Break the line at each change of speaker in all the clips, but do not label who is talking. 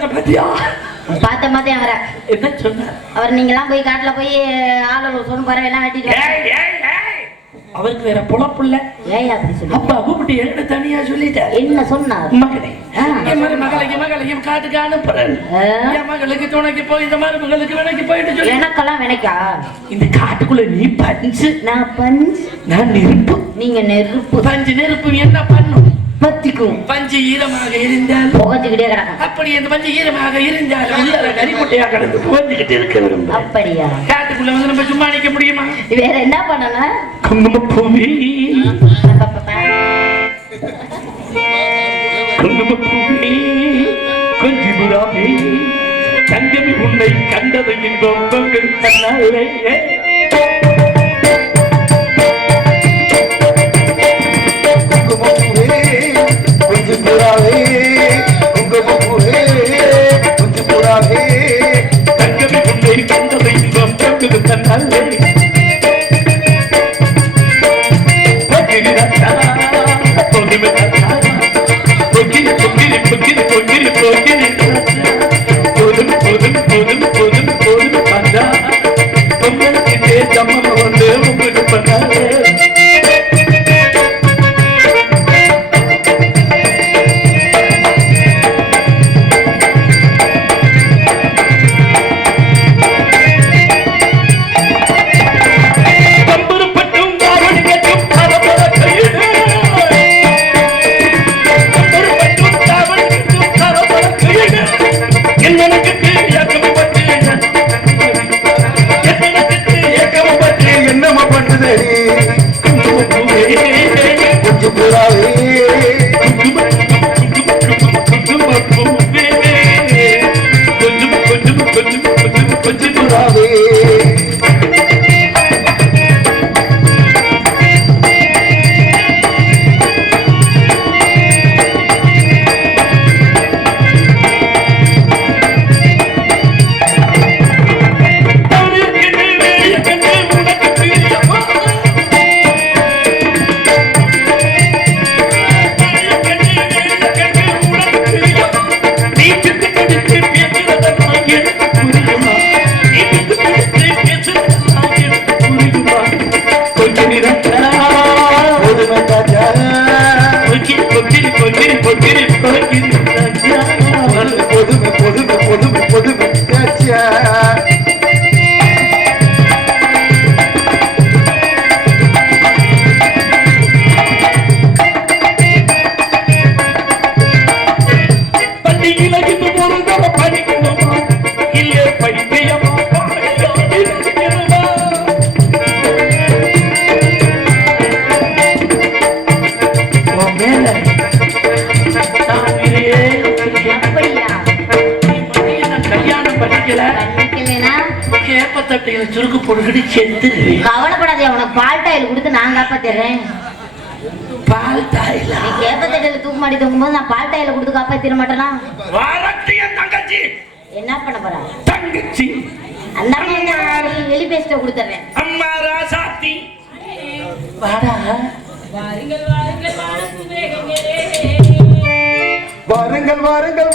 சொன்னாங்க பாத்தியா?
பார்த்த மாதிரி அவரை.
என்ன சொன்னார்
அவர் நீங்களாம் போய் காட்டுல போய் ஆளு சொன்ன பறவை எல்லாம் வெட்டிட்டு.
அவருக்கு வேற பொழப்பு இல்ல.
ஏய் அப்படி சொல்லு.
அப்பா கூப்பிட்டு என்ன தனியா சொல்லிட்டாரு
என்ன சொன்னார்
மகனே. என் மாதிரி மகளையும் காட்டுக்கு அனுப்புறேன். என் மகளுக்கு துணைக்கு போய் இந்த மாதிரி மகளுக்கு விலைக்கு போயிட்டு சொல்லி.
எனக்கெல்லாம் வினைக்கா
இந்த காட்டுக்குள்ள நீ பஞ்சு.
நான் பஞ்சு.
நான் நெருப்பு.
நீங்க நெருப்பு.
பஞ்சு நெருப்பு என்ன பண்ணும்
பத்திக்கும்.
பஞ்சு ஈரமாக இருந்தால்
புகச்சுக்கிட்டே கிடக்கும்.
அப்படி அந்த பஞ்சு ஈரமாக இருந்தால் உள்ள கரிமுட்டையா கிடந்து புகஞ்சுக்கிட்டு இருக்க விரும்ப
அப்படியா?
காட்டுக்குள்ள வந்து நம்ம சும்மா நிக்க முடியுமா?
வேற என்ன பண்ணணும்?
குங்குமப்பூவி குங்குமப்பூவி கொஞ்சி புறாவே தங்கமி உன்னை கண்டது இன்பம் பொங்கல் தன்னாலே. தங்கமி என்னனுக்கு ஏக்கமப்பட்டு
கொஞ்சம் புறாவே,
கல்யாணம் பண்ணிக்கல
பண்ணிக்கலைனா
சுருக்கு பொடுக்கடி செத்து
கவலைப்படாதே உனக்கு பால் டாயில் கொடுத்து நான் காப்பாத்திடுறேன்
பால் தாயில
நீ தூக்கு மாடி தூங்கும்போது நான் பால் டாயில கொடுத்து காப்பாத்திட மாட்டேனா
தங்கச்சி
என்ன பண்ண போற
தங்கச்சி
அந்த வெளி பேசிட்ட கொடுத்துறேன்
அம்மா ராசாத்தி வாடா
வாருங்கள் வாருங்கள்.
வாருங்கள் வாருங்கள்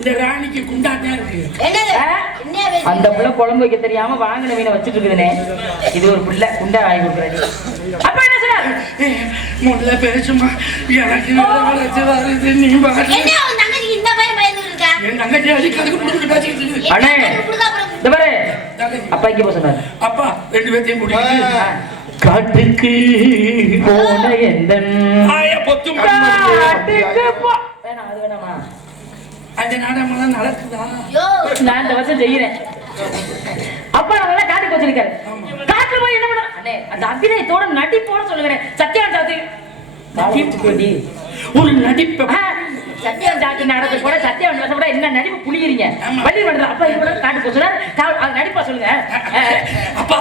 இந்த
ராணிக்கு குண்டாட்டா இருக்கு?
அந்த பிள்ளை குழம்பு வைக்க தெரியாம வாங்கின மீனை வச்சுட்டு இருக்குதுனே. இது ஒரு பிள்ளை குண்டா வாங்கி கொடுக்குறாடி அப்ப என்ன சொன்னார்
முதல்ல பேசுமா எனக்கு வளர்ச்சி வருது நீ என் தங்கச்சி அதுக்கு.
அண்ணே. இந்த பாரு. அப்பா இங்க போ சொன்னார்.
அப்பா ரெண்டு பேர்த்தையும் கூட்டிட்டு. காட்டுக்கு
போன எந்த காட்டுக்கு போ. வேணாம் அது வேணாமா?
அந்த நாடகம் நடக்குதா?
யோ.
நான் இந்த வருஷம் செய்யறேன் அப்பா நல்லா காட்டுக்கு வச்சிருக்காரு. காட்டுல போய் என்ன பண்ண அண்ணே அந்த அபிநயத்தோட நடிப்போட சொல்லுகிறேன். சத்யான் சாத்தி. நடிப்பு
ஒரு நடிப்பை.
சத்யான் சாத்தி நாடகத்துக்கு கூட சத்யான் வருஷம் கூட என்ன நடிப்பு புளியறீங்க. வள்ளி பண்ற அப்பா இது கூட காட்டுக்கு அது நடிப்பா சொல்லுங்க.
அப்பா.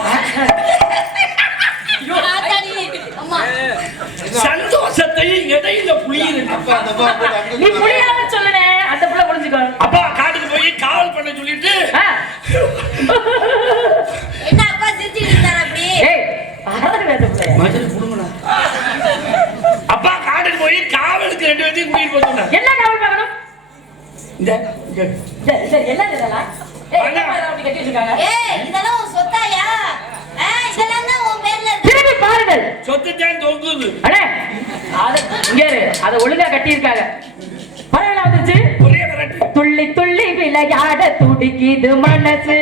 சந்தோஷத்தையும் இடையில புளியுது?
அப்பா அந்த பா போட்டு அங்க
நீ புளியாம சொல்லுனே அந்த புள்ள புரிஞ்சுக்கோ.
அப்பா காட்டுக்கு போய் காவல் பண்ண சொல்லிட்டு.
என்ன அப்பா சிரிச்சுக்கிட்டு இருந்தாரு அப்படி?
ஏய்
அப்பா காட்டுக்கு போய் காவலுக்கு ரெண்டு பேர்த்தையும் கூட்டிட்டு போக சொன்னார்.
என்ன காவல் பார்க்கணும்?
இந்த
என்ன இதெல்லாம்? ஏய், என்ன மாதிரி அப்படி கட்டி வச்சிருக்காங்க
ஏய் இதெல்லாம் சொத்தாயா? ஆ, இதெல்லாம் தான் உன் பேர்ல
திரும்பி பாருங்கள்.
சொத்து தான் தொங்குது.
அண்ணே அத இங்க அத ஒழுங்கா கட்டி விளையாட துடிக்குது மனசு.